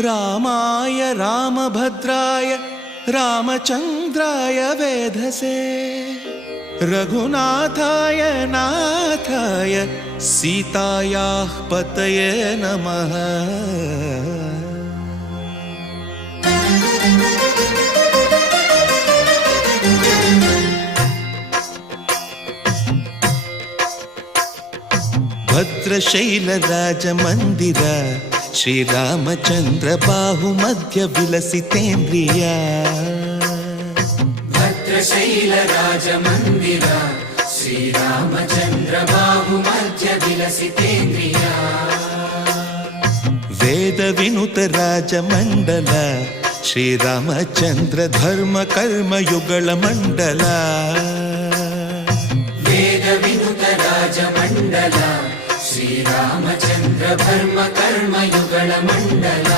रामाय रामभद्राय रामचन्द्राय वेधसे रघुनाथाय नाथाय सीतायाः पतये नमः। भद्रशैलराजमन्दिर श्रीरामचन्द्र बाहुमध्य विलसितेन्द्रिया। भद्रशैलराजमन्दिर श्रीरामचन्द्र बाहुमध्य विलसितेन्द्रिया। वेदविनुत राजमण्डल श्रीरामचन्द्र धर्म कर्म युगल मण्डल। वेदविनुत राजमण्डल श्रीरामचन्द्र धर्म कर्म युगल मण्डल।